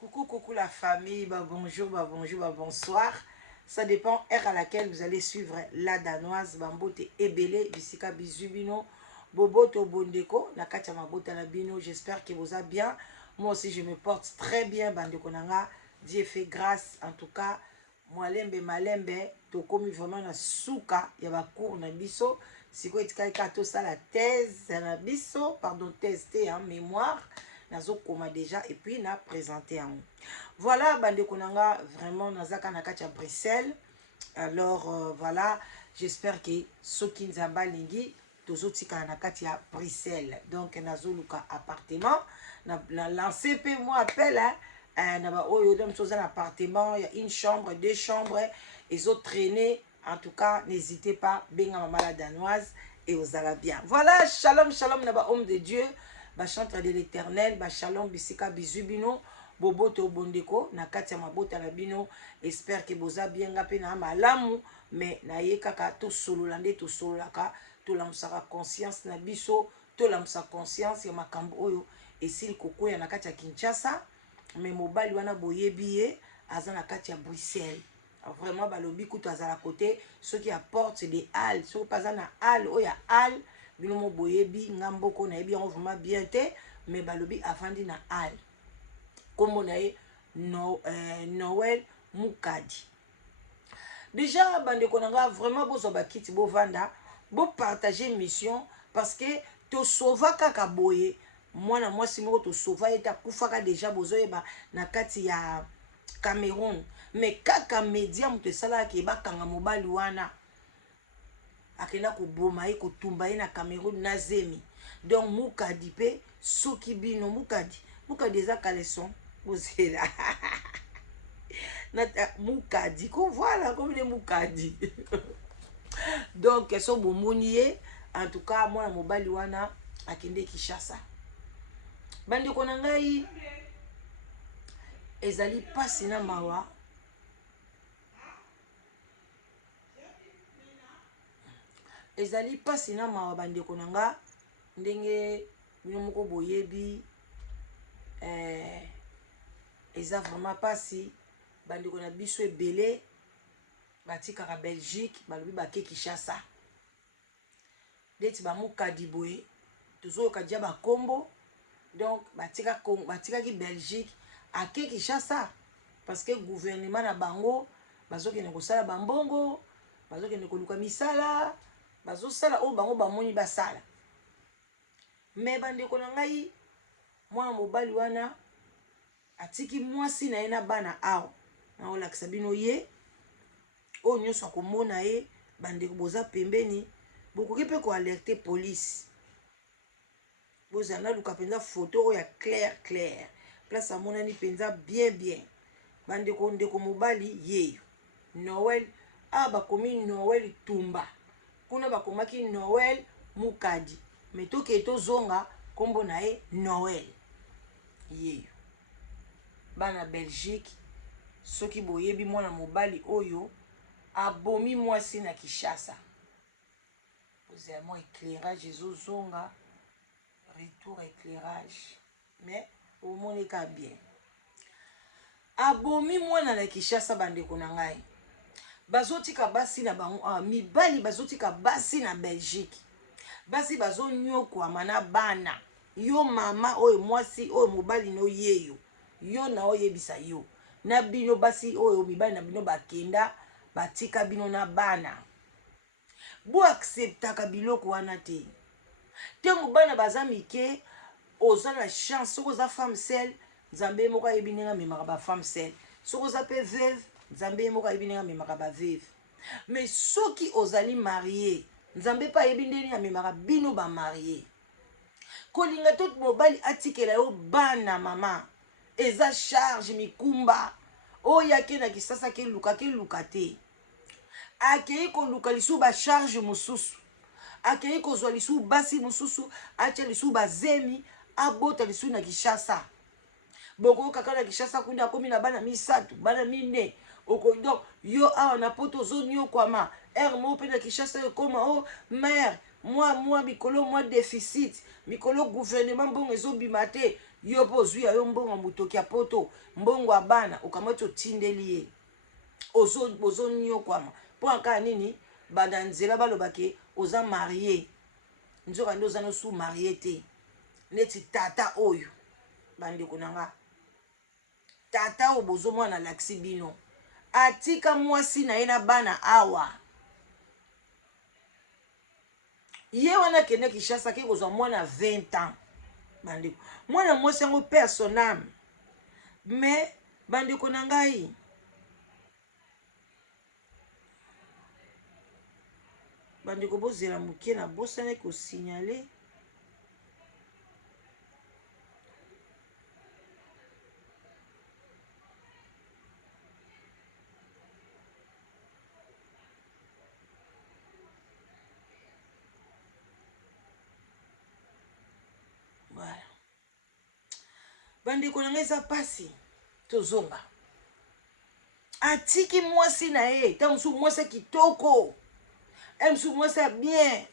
Coucou, coucou la famille, bah bonjour, bah bonjour, bah bonsoir. Ça dépend heure à laquelle vous allez suivre la danoise, Bambote Ebele, Bisika Bizubino, Boboto Bondeko, Nakatia Mabota Labino. J'espère que vous allez bien. Moi aussi, je me porte très bien, Bandeko Nanga. Dieu fait grâce, en tout cas. Mwalembe malembe, tokomi vraiment na souka, ya ba cours na biso. Siko etikali ka to ça la thèse na biso, pardon, thèse en mémoire. Nazokoma déjà et puis na présenté en voilà bande konanga vraiment nazaka na kati ya Bruxelles. Alors voilà, j'espère que soki nzamba lingi tozotika na kati ya Bruxelles. Donc nazoluka appartement na lancé pe moi appel na ba oyo dom soza na appartement, il y a une chambre, deux chambres, ils ont traîné. En tout cas, n'hésitez pas, benga mama la danoise et aux ala bien. Voilà, shalom shalom na ba homme de Dieu. Ba chantre de l'éternel, ba shalom bisika bizubino, boboto bondeko, na kati ya mabota na bino, espère que boza bien ngape na malamu, mais na ye kaka to solo lande to solo laka, to lamsaka conscience na biso, to lamsa conscience ya makambo oyo, esili kokoya na kati ya Kinshasa, mais mobali wana boyebi ye, aza na kati ya Bruxelles. Vraiment balobi kutu azala côté, ceux qui apportent des halles, ceux qui passent na halle, oya halle, binomo boyebi ngamboko na yebi on vraiment bien te mais balobi avandi na hall kombo na ye Noël Mukadi. Déjà bande konanga vraiment bozo bakiti bo vanda bo partager mission parce que to sauva kaka boye mwana mwasi moko to sauva eta kufaka déjà bozo yeba na kati ya Cameroun mais kaka média muto sala ke bakanga mobali wana akenda koboma ye kotumba ye na Cameroun na zemi. Donc Mukadi pe soki bino Mukadi eza kaleson bozela Mukadi ko voilà comme les Mukadi. Donc so bomoni ye en tout cas moi na mobali wana akende Kinshasa. Bande ko na ngai ezali pasi na mawa. Ezali pasi na mawa bande konanga ndenge bino moko boyebi eza vraiment pasi bande kona biso ebele batikaka Belgique balobi bake Kinshasa deti ba Mukadi boye tozoyoka dia bakombo donc batikaki Belgique ake Kinshasa parce que gouvernement na bango bazokende kosala bambongo bazokende koluka misala bazosala oyo bango bamoni basala. Mais bandeko na ngai mwana mobali wana atiki mwasi na ye na bana awa na olakisa bino ye oyo nyonso akomona ye bandeko boza pembeni bokoki mpe koalerte police bozala naluka mpenza foto oyo ya clair place amonani mpenza bien bandeko ndeko mobali yeyo Noël bakomi Noël Tumba kuna bakomaki Noël Mukadi mais toke tozonga kombo na ye Noël yeyo bana Belgique soki boyebi mwana mobali oyo abomi mwasi na Kinshasa ozala éclairage ezozonga retour éclairage mais omoneka bien abomi mwana na Kinshasa bandeko na ngai bazotika basi na bango mibali bazotika basi na Belgique basi bazonyokwama na bana yo mama oyo mwasi oyo mobali no yeyo yo na oyebisa yo na bino basi oyo mibali na bino bakenda batika bino na bana bo acceptaka biloko wana te ntango bana baza mike oza na chance soki oza femme seule nzambe moko ayebi ndenge amemaka ba femme seule soki oza mpe veuve nzambe moko ayebi ndenge amemaka ba veuve mais soki ozali marié nzambe mpe ayebi ndenge amemaka bino ba marié kolinga to mobali atikela yo bana mama eza charge mikumba oyo ake na Kinshasa keluka te akei koluka lisu ba charge mosusu akei kozwa lisu basi mosusu atia lisu bazemi abota lisu na Kinshasa boko kaka na Kinshasa kuna akomi na bana misatu bana mine donc yo awa na poto zonyokwama mo pe na Kinshasa ekoma o mère moi mikolo moi déficit mikolo gouvernement bongo ezobima te yo po zwi ya yo mbongo mutoki ya poto mbongo abana okamati otindeli ye ozo nyokwama mpo aka nini banda nzela balobake oza marie nzoka nde oza nosu marie te neti tata oyo bandeko na nga tata oyo bozomwana alakisi bino atika mwasi na ye na bana awa ye wana kende Kinshasa ke kozwa mwana 20 ans bandeko mwana mwasi yango personame mais bandeko na ngai bandeko bozela moke na bosana kosignale voilà bandeko na ngai eza pasi tozonga atiki mwasi na ye ta mosusu mwasi kitoko mosusu mwasi ya bien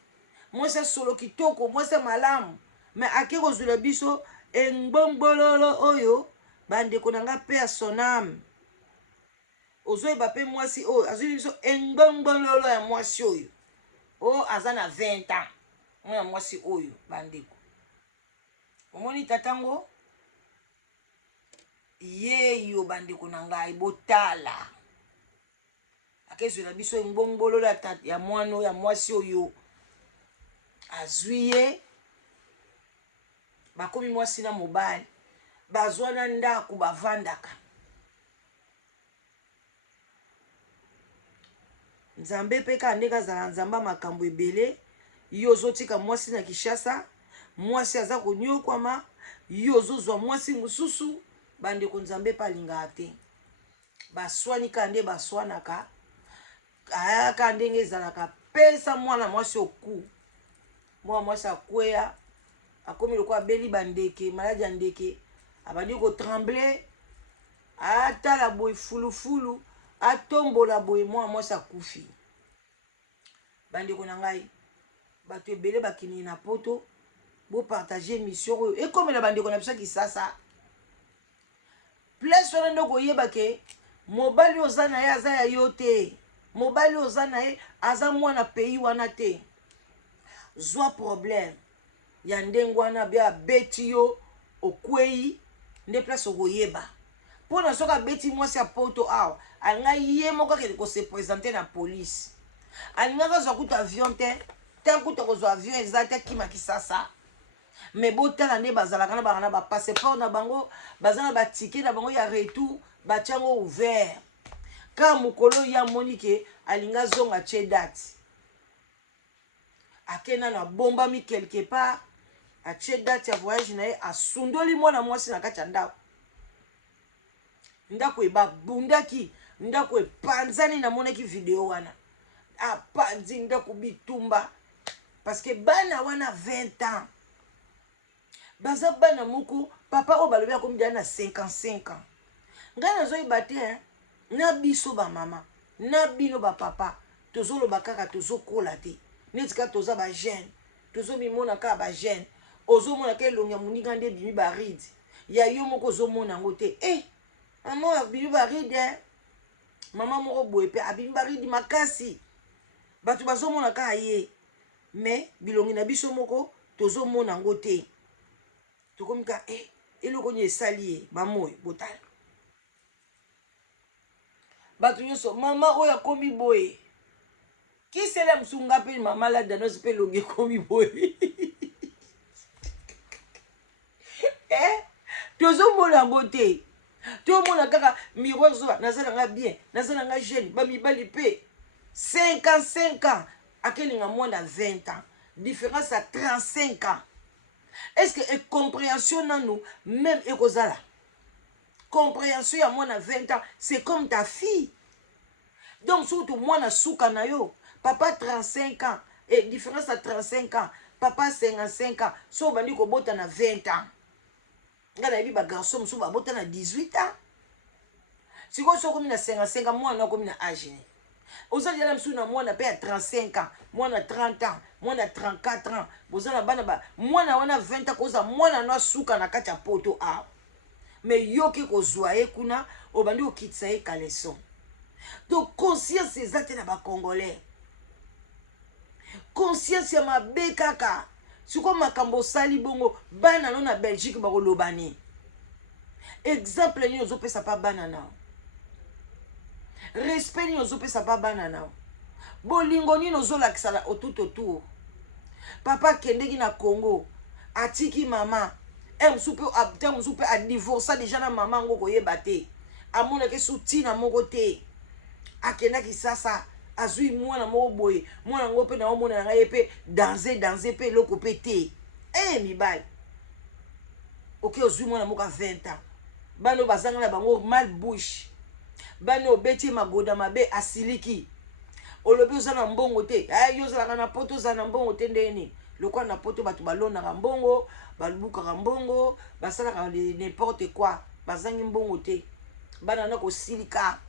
mwasi solo kitoko mwasi malamu me ake kozwela biso engbongbololo oyo bandeko na nga mpe ya soname ozoyeba mpe mwasi oyo azwili biso engbongbololo ya mwasi oyo oyo aza na 20 ans mwana mwasi oyo bandeko omoni tatango yeyo bandeko na ngai botala akezwela biso engbongbololo ya mwana oyo ya mwasi oyo azwi ye bakomi mwasi na mobali bazwa na ndako bavandaka nzambe mpe kaka ndenge azala nzambe makambo ebele yo ozotika mwasi na Kinshasa mwasi aza konyokwama yo ozozwa mwasi mosusu bandeko nzambe mpe alingaka te baswani kaka nde baswanaka ayaka ndenge ezalaka pesa mwana mwasi oku mwana mwasi akweya akomi lokola abeli bandeke maladi ya ndeke abandi kotremble atala boye fulufulu atombola boye mwana mwasi akufi bandeko na ngai bato ebele bakini na poto bopartage émission oyo ekomela bandeko na biso Kisasa place wana nde koyeba ke mobali oza na ye aza ya yo te mobali oza na ye aza mwana pays wana te zwa problème ya ndenge wana bia abeti yo okwei nde place okoyeba mpona soki abeti mwasi ya poto awa alingai ye moko akende kose présente na police alingaki azwa kuta avion te te kuta kozwa avion eza te kima Kisasa me botala nde bazalaka na bango na bapasseport na bango baza na batike na bango ya retour batiango ouvert ka mokolo ya moni ke alinga zonga tie date akenda na bombami quelque part atie date ya voyage na ye asundoli mwana mwasi na kati ya ndako ndako ebabundaki ndako epanzani namonaki video wana apanzi ndako bitumba parce que bana wana 20 ans baza bana moko papa oyo balobi akomi deya na 55 ans ngai nazoyeba te na biso bamama na bino bapapa tozoloba kaka tozokola te neti kaka toza bajeune tozomimona kaka bajeune ozomona ka elongi ya moninga nde bimi baride ya yo moko ozomona yango te mama abimi baride mama moko boye mpe abimi baride makasi bato bazomona kaka ye me bilongi na biso moko tozomona yango te tokomi ka eloko nini esali ye bamoyo botala bato nyonso mama oyo akomi boye kisela mosunga mpe mama ladanosi mpe elongi ekomi boye tozomona yango te tomona kaka miroir zoba naza nanga bien naza nanga jeune bamibali mpe 55 ans akelinga mwana 20 ans différence à 35 ans est-ce que compréhension nanu même ekozala compréhension ya mwana 20 ans c'est comme ta fille donc surtout mwana suka na yo papa 35 ans et différence à 35 ans papa 55 ans so bandi kobota na 20 ans nga na yebi bagarçon mosusu babota na 18 ans sikoyo so komi na 55 ans mwana akomi na age ozali yana msu na mwana pe ya 35 ans mwana 30 ans mwana 34 ans bozala bana ba mwana wana 20 ans koza mwana no suka na kati ya poto a mais yoki kozwa ye kuna obandi okitisa ye kaleson. Donc conscience eza te na ba congolais, conscience ya mabe kaka siko makambo sali bongo bana no na Belgique bakolobani exemple ni ozopesa pa bana nao, respect ni ozopesa pa bana nao, bolingo ni ozolakisa autour. Papa kendeki na Congo atiki mama msupe a divorça déjà na mama ngo koyeba te amonaki sutina moko te akendaki sasa azui mwana moko boye mwana ngo pe na omona ngai pe danser pe loko pe te mibali oke ozui mwana moko 20 ans bano bazanga na bango mal bouche bano obeti magoda mabe asiliki olobi oza na mbongo te yo ozalaka na poto oza na mbongo te ndeni lokwa na poto bato balonaka mbongo balubukaka mbongo basalaka n'importe quoi bazangi mbongo te bana na kosilika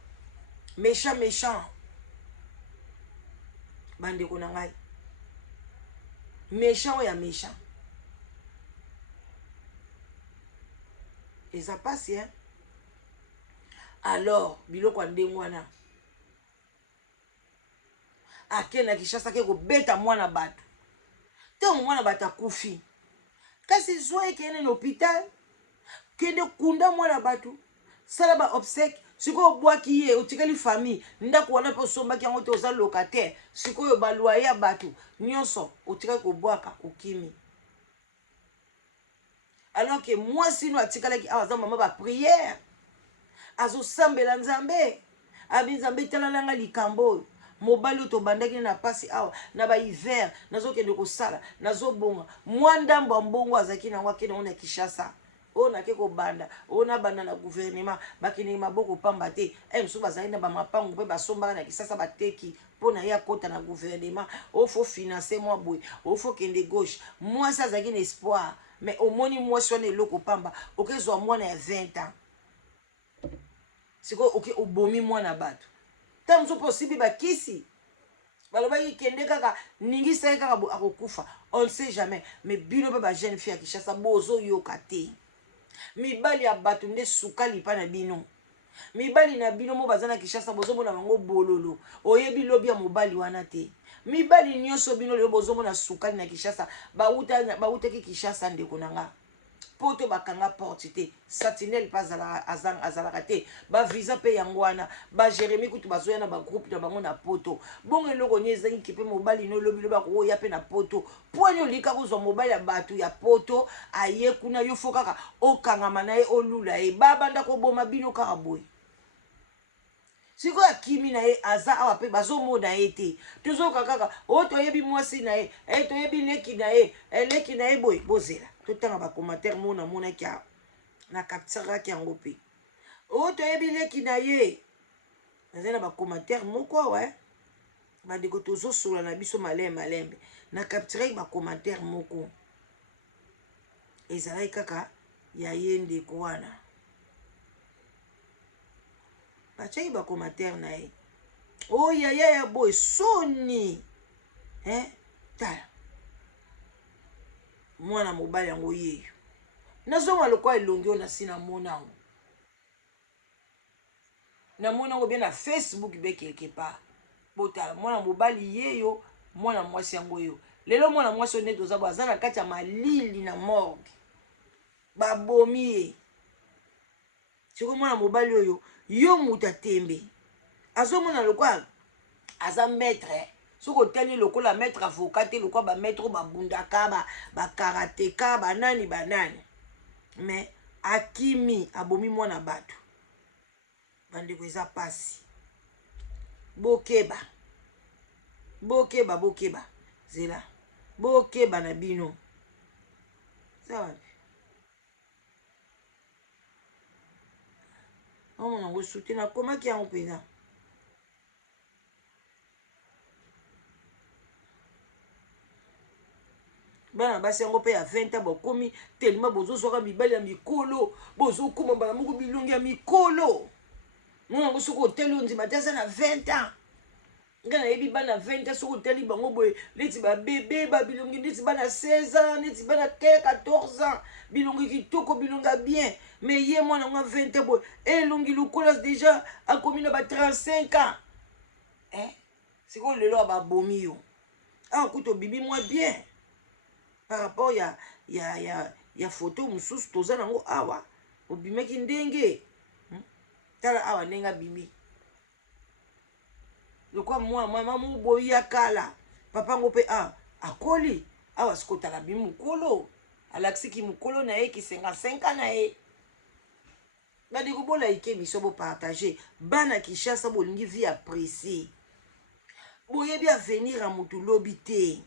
méchant bandeko na ngai méchant oya méchant eza pasi hein. Alors biloko ya ndenge wana akenda Kinshasa ke kobeta mwana bato ntango mwana bato akufi kasi zwa ekende na hôpital kende kunda mwana bato sala ba obsèque sikoyo obwaki ye otikali famille ndako wana mpe osombaki yango te oza locataire sikoyo balwaye ya bato nyonso otikali kobwaka okimi alors que mwasi no atikalaki awa aza mama baprière azosambela nzambe abi nzambe talalanga likambo oyo mobali oyo tobandaki na pasi awa na bahiver nazokende kosala nazobonga mwa ndambo ya mbongo azalaki nango akende ngo na Kinshasa oyo nake kobanda oyo nabanda na gouvernement bakendeki maboko pamba te mosusu bazalaki na bamapango mpe basombaka na Kinshasa bateki mpo na ye akota na gouvernement oyo fo finance mwa boye oyo fo kende gauche mwasi azalaki na espoir mais omoni mwasi wana eloko pamba okezwa mwana ya 20 ans sikoyo oke obomi mwana bato ta mosusu mpe osibi bakisi balobaki kende kaka ningisa ye kaka akokufa on ne sait jamais mais bino mpe bajeune fille ya Kinshasa bozoyoka te mibali ya bato nde sukali mpa na bino mibali na bino mo baza na Kinshasa bozomona bango bololo oyebi lobi ya mobali wana te mibali nyonso bino lelo bozomona sukali na Kinshasa bautaki Kinshasa ndeko na nga poto bakanga porte te sentinelle pa azalaka te bavisa mpe yango wana bajeremi kutu bazoya na bagroupe na bango na poto bongo eloko ni ezangi kipe mobali no lobi lobi akoya mpe na poto pwani olika kozwa mobali ya bato ya poto aye kuna yo fo kaka okangama na ye olula ye babanda koboma bino kaka boye sikoyo akimi na ye aza awa mpe bazomona ye te tozoka kaka oyo toyebi mwasi na ye toyebi leki na ye boye bozela totanga bacommentaire mona monaki na capturaki yango mpe oyo toyebi leki na ye nazali na bacommentaire moko awa bandeko tozosola na biso malembe na capturaki bacommentaire moko ezalaki kaka ya ye ndeko wana batiaki bacommentaire na ye oyo yaya ya boye soni tala mwana mobali yango yeyo nazonga lokwa elongi oyo nasi namona yango bien na Facebook be quelque part botala mwana mobali yeyo mwana mwasi yango yo lelo mwana mwasi oyo nde toza baza na kati ya malili na morgue babomi ye siko mwana mobali oyo yo muta tembe azomona lokwa aza maître soko teli lokola maître avocat te lokwa ba maître babundaka bakarateka banani mais akimi abomi mwana bato bandeko eza pasi bokeba zela bokeba na bino sawa omona ngo sute nakomaki yango mpenza bana basi yango mpe ya 20 ans bokomi telema bozozwaka mibali ya mikolo bozokoma mbala moko bilongi ya mikolo mona yango soki oteli ondima te aza na 20 ans nga nayebi bana 20 ans soki otali bango boye neti babebe babilongi neti bana 16 ans neti bana 14 ans bilongi kitoko bilonga bien mais ye mwana nga 20 ans boye elongi lokola déjà akomi na ba 35 ans sikoyo lelo babomi yo awa kuta obibi mwa bien par rapport ya photo mosusu toza nango awa obimaki ndenge tala awa ndenge abimi lokwa mama moboyi ya kala papa ngo mpe akoli awa sikotala bimi mokolo alakisiki mokolo na ye kisenga 5 na ye bandeko bolaike biso bopartage bana Kinshasa bolingi vi apprécier boyebi avenir ya motu lobi te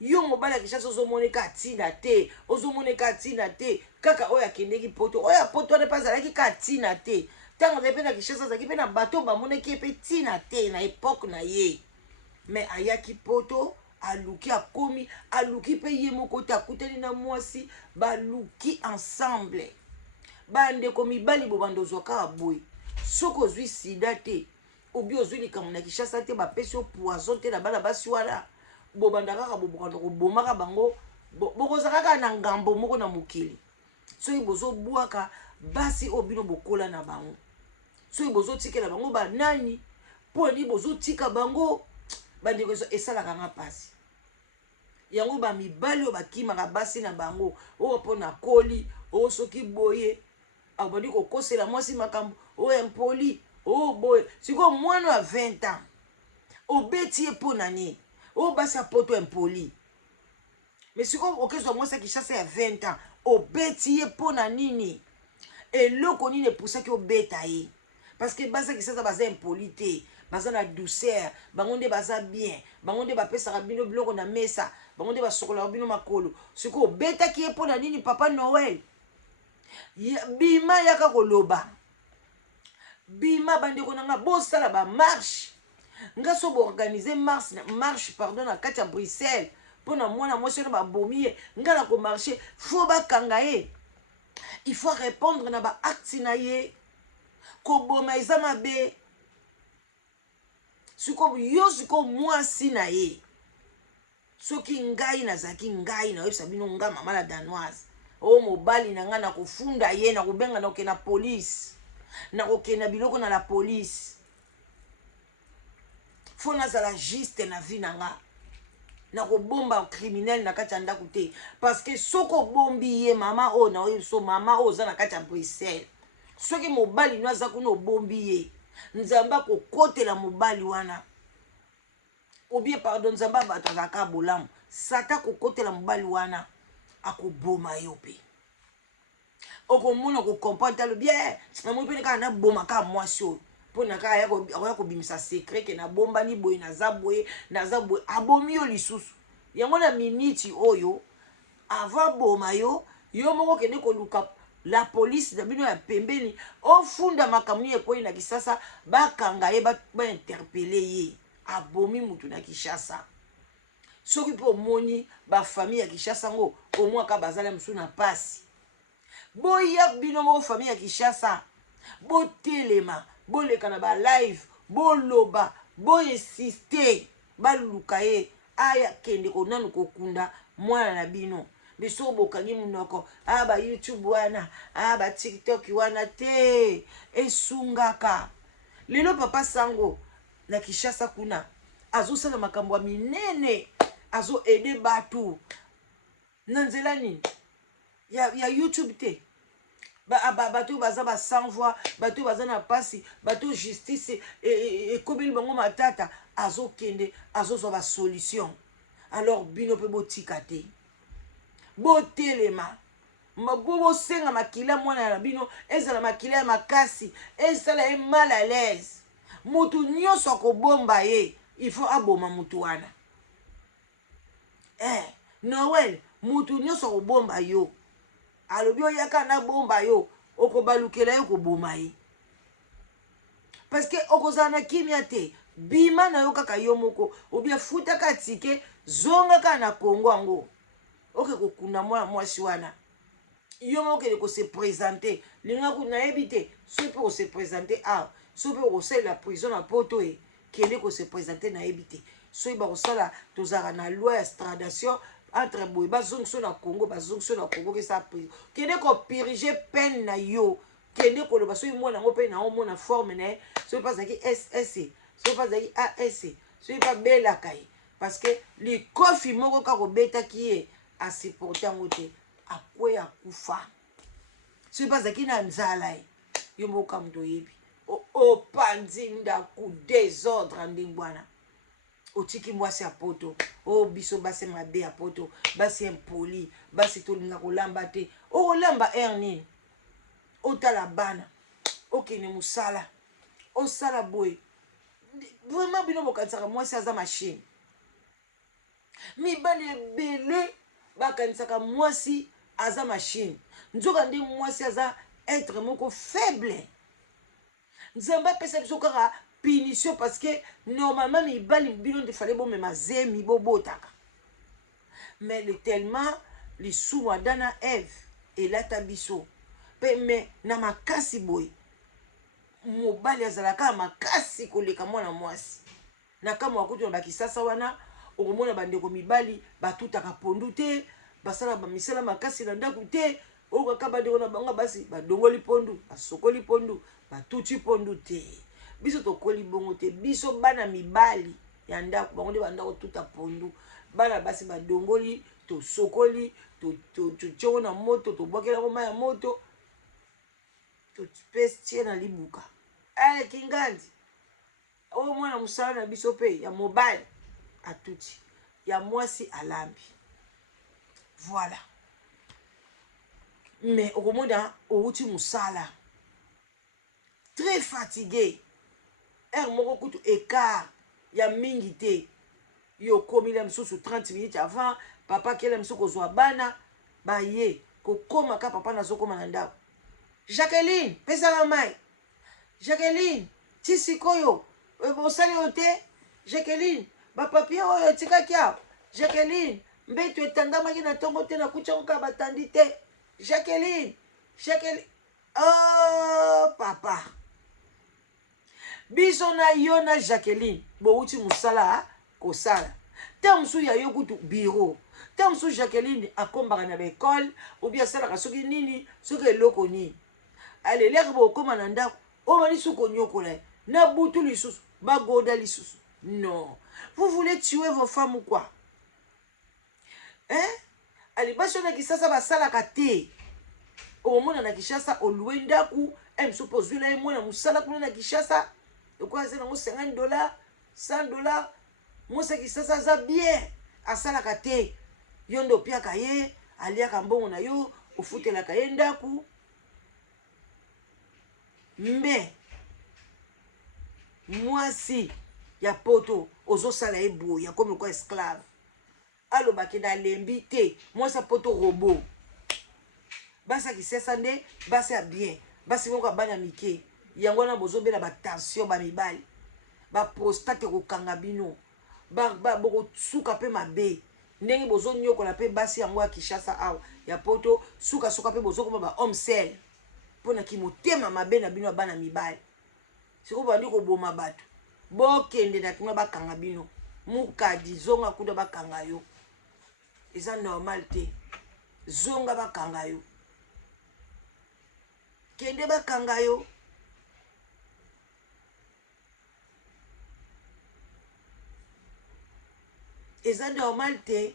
yo mobala Kinshasa ozomoneka atina te ozomoneka atina te kaka oyo akendeki poto oyo apoto wana mpe azalaki ka atina te ntango azali mpe na Kinshasa azalaki mpe na bato bamoneki ye mpe tina te na epoke na ye me ayaki poto aluki akomi aluki mpe ye moko te akutani na mwasi baluki ensemble bandeko mibali bobanda ozwa kaka boye soki ozwi sida te obi ozwi likambo na Kinshasa te bapesi yo poison te na bana basi wana bobanda kaka bobokanda kobomaka bango bokoza kaka na ngambo moko na mokili soki bozobwaka basi oyo bino bokola na bango soki bozotikela bango banani mpo nini bozotika bango bandeko esalaka nga mpasi yango bamibali oyo bakimaka basi na bango oyo mpo na koli oyo soki boye abandi kokosela mwasi makambo oyo impoli oyo boye sikoyo mwana ya 20 ans obeti ye mpo na nini oyo basi apoto impoli mais sikoyo okezwa mwasi ya Kinshasa ya 20 ans obeti ye mpo na nini eloko nini epusaki obeta ye parce que basi ya Kinshasa baza impoli te baza na douceur bango nde baza bien bango nde bapesaka bino biloko na mesa bango nde basokolaka bino makolo sikoyo obetaki ye mpo na nini papa Noël bima yaka koloba bima bandeko na nga bosala bamarshe nga so boorganize marche pardon na kati ya Bruxelles mpo na mwana mwasi wana babomi ye nga na komarshe fo bakanga ye il faut répondre na baacte na ye koboma eza mabe sikoyo yo sikoyo mwasi na ye soki ngai nazalaki ngai naoyebisa bino nga mama la danoise oyo mobali na ngai nakofunda ye nakobenga nakokenda polise nakokenda biloko na la polise fo nazala juste na vie na nga nakobomba criminel na kati ya ndako te parce que soki obombi ye mama oyo naoyebi so mama oyo oza na kati ya Bruxelles soki mobali no aza kuna obombi ye nzambe akokotela mobali wana obie pardon nzambe bato azalaka bolamu sata kokotela mobali wana akoboma yo mpe okomona kokomprendre talo bien namoi mpene kaka naboma kaka mwasi oyo mpo na kaka akoya kobimisa secret ke nabombani boye naza boye abomi yo lisusu yango na miniti oyo avant boma yo yo moko kende koluka la polise na bino ya pembeni ofunda makambo nini ekwei na Kinshasa bakanga ye bainterpele ye abomi mutu na Kinshasa soki mpe omoni bafamille ya Kinshasa ngo omwaka bazala mosusu na pasi boya bino moko famille ya Kinshasa botelema boleka na balive boloba boinsiste baluka ye aya kende konanu kokunda mwana na bino biso bokangi munoko ba YouTube wana ba TikTok wana te esungaka lelo papa sango na Kinshasa kuna azosala makambo ya minene azo ede batu na nzela nini ya YouTube te bato baza ba sans voix bato baza na pasi bato justice ekobeli bango matata azokende azozwa ba solution alors bino pe botika te botelema bosenga makila mwana na bino ezala makila ya makasi ezala ye mal à l'aise mutu nyonso akobomba ye il faut aboma mutu wana Noël mutu nyonso akobomba yo alobi oyaka na bomba yo okobalukela yo koboma ye parce que okozala na kimia te bima na yo kaka yo moko obia futaka tike zonga kaka na Kongo yango oke kokunda mwana mwasi wana yo moko kende kose présenter linga kuna yebi te so pe kose présenter so pe kosalela prison na poto e kende ko se présenter na ebité soki bakosala tozalaka na loi ya extradition entre boye bazongiso na Congo bazongiso na Congo kesa prison kende kopirige peine na yo kende koloba soki mwana yango mpe na omona forme na ye soki mpe azalaki ss soki mpe azalaki as soki mpe abelaka ye parce que likofi moko kaka obetaki ye asupporte yango te akweya akufa soki mpe azalaki na nzala ye yo mboka moto oyebi opanzi ndako désordre ndenge wana otiki mwasi ya poto biso basi mabe ya poto basi impoli basi tolinga kolamba te okolamba air nini otala bana okende mosala osala boye vraiment bino bokanisaka mwasi aza machine mibali ebele bakanisaka mwasi aza machine nzoka nde mwasi aza être moko faible nzambe apesa biso kaka punition parce que normalement mibali bino nde fale bomema zemi bobotaka mais le tellement lisumu adana eve elata biso mpe me na makasi boye mobali azalaka makasi koleka mwana mwasi na kama wakuti na bakisasa wana okomona bandeko mibali batutaka pondu te basala bamisala makasi na ndako te okaka bandeko na bango basi badongoli pondu basokoli pondu batuti pondu te biso tokoli bongo te biso bana mibali ya ndako bango nde banda kotuta pondu bana basi badongoli tosokoli totyongo na moto tobwakelako mai ya moto topesi tie na libuka kingandi oyo mwana mosala na biso mpe ya mobali atuti ya mwasi alambi voilà mais okomona outi mosala très fatigué moko kutu écart ya mingi te yo komila misusu 30 minutes avant papa kela misusu kozwa bana baye kokoma ka papa nazokoma na ndako Jacqueline pesaka mai Jacqueline ti sikoyo osali oyo te Jacqueline bapapie oyo etikaki awa Jacqueline mbeto etandamaki na ntongo te nakutiango kaka batandi te Jacqueline oh papa biso na yo na Jacqueline bouti mosala kosala te mosusu ya yo kutu bureau te mosusu Jacqueline akombaka na baekole obi asalaka soki nini soki eloko nini aleleki bokoma na ndako omani suki onyokola ye na butu lisusu bagoda lisusu non vous voulez tuer vos femmes ou quoi ali basi na Kinshasa basalaka te omona na Kinshasa olue ndaku mosusu mpo ozwila ye mwana mosala kuna na Kinshasa okoaza nango $50 $100 mwasi ya Kinshasa aza bien asalaka te yo nde opiaka ye aliaka mbongo na yo ofutelaka ye ndaku mbe mwasi ya poto ozosala ye boye akomi lokola esclave alobaki na lembi te mwasi ya poto robot basi ya Kinshasa nde basi ya bien basi moko abana mike yango wana bozobela batension bamibali baprostate kokanga bino bokosuka mpe mabe ndenge bozonyokola mpe basi yango ya Kinshasa awa ya poto sukasuka mpe bozokoma ba homme sel mpona kimotema mabe na bino ya bana mibali sikoyo bandi koboma bato bokende na kuna bakanga bino mukadi zonga kuda bakanga yo eza normal te zonga bakanga yo kende bakanga yo eza normal te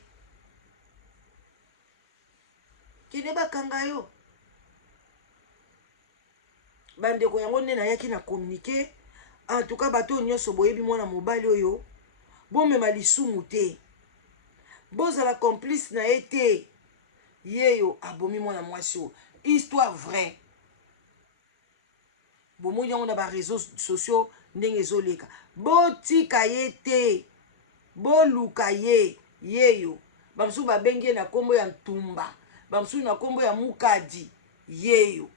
kende bakanga yo bandeko yango nde nayaki na communiqué en tout cas bato nyonso boyebi mwana mobali oyo bomema lisumu te bozala complice na ye te yeyo abomi mwana mwasi oyo histoire vraie bomoni yango na bareseau sociaux ndenge ezoleka botika ye te boluka ye yeyo bamosusu babengi ye na nkombo ya ntumba bamosusu na nkombo ya mukadi yeyo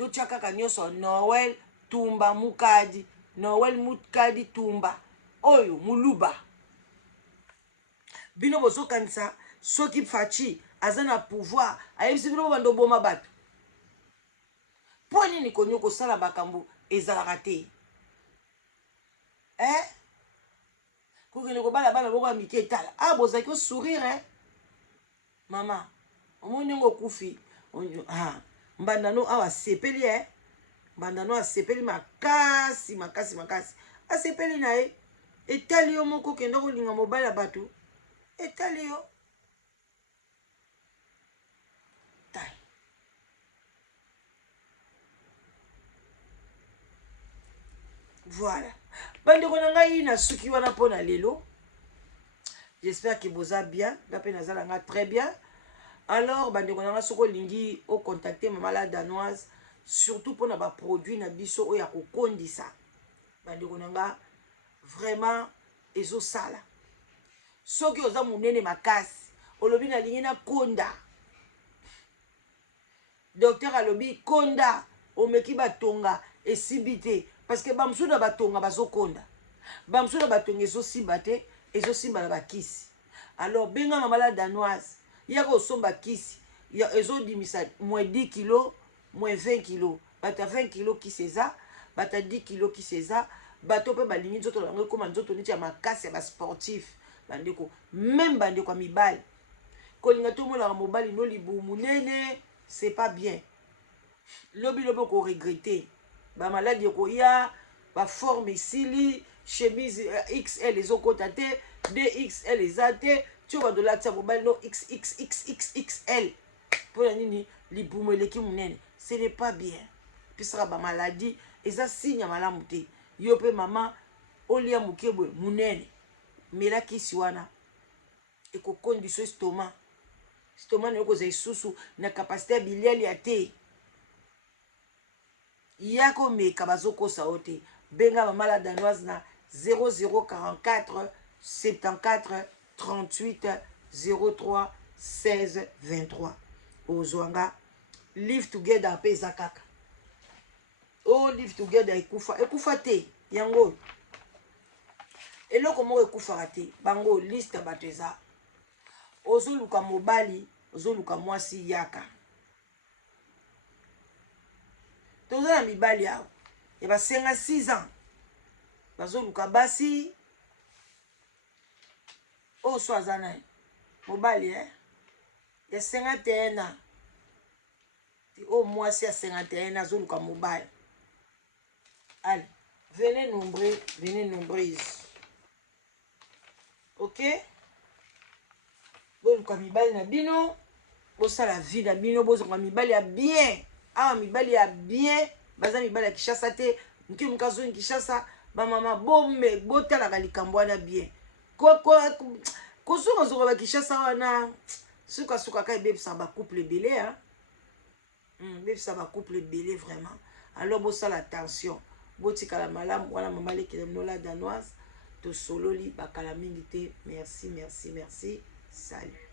totya kaka nyonso Noel tumba mukadi Noel mukadi tumba oyo muluba bino bozokanisa soki Faci aza na pouvoir ayebisi bino bando boma bato mpo nini konyo kosala makambo ezalaka te kokende kobala bana boko ya mike etala bozalaki kosourire mama omoni ndenge okufi mbandano awa asepeli mbandano asepeli makasi makasi makasi asepeli na ye etali yo moko kenda kolinga mobali ya bato etali yo tai voilà bandeko na ngai na suki wana mpo na lelo j'espère que boza bien nga mpe nazala nga très bien alors bandeko na nga soki olingi ocontacte mama la danoise surtout mpona baproduit na biso oyo ya kokondisa bandeko na nga vraiment ezosala soki oza monene makasi olobi nalingi nakonda docteur alobi konda omeki batonga esibi te parce que bamosusu na batonga bazokonda bamosusu na batonga ezosimba te ezosimba na bakisi alors benga mama la danoise yaka osomba kisi ezodimisa moins 10 kilo moins 20 kilo bato ya 20 kilo kisi eza bato ya 10 kilo kisi eza bato mpe balingi nzoto na bango ekoma nzoto neti ya makasi ya basportif bandeko même bandeko ya mibali kolinga tomonaka mobali no libumu monene c'est pas bien lobi koregrete bamaladi ekoya baforme esili chemise XL ezokota te DXL eza te tio badolatia mobali no XXXXL mpona nini libumu eleki monene ce n'est pas bien pisaka bamaladi eza signe ya malamu te yo mpe mama olia moke boye monene mela kisi wana ekokondi biso estoma na yo kozala lisusu na kapasité ya biliali ya te ya komeka bazokosa yo te benga mama la danoise na 0044 74 38 03 16 23 ozwanga live together mpe eza kaka live together ekufa te yango oyo eloko moko ekufaka te bango liste ya bato eza ozoluka mobali ozoluka mwasi yaka toza na mibali awa ya basenga 6 ans bazoluka basi oyo so aza naye mobali ya 51 ans oyo mwasi ya 51 ans azoluka mobali. Allez, venez nombreuses. Ok? Boluka mibali na bino, bosala vie na bino, bozonga mibali ya bien. Mibali ya bien, baza mibali ya Kishasa te, nki mukazo ni Kishasa, ba mama bombe, botalaka likambo wana bien. Kosuka zonga ba Kishasa wana, suka ka ebebisa ba couple belé hein. Bebisa ba couple belé vraiment. Alors bosala attention. Botikala malamu wana mama lekele nola danoise to sololi bakala mingi te. Merci. Salut.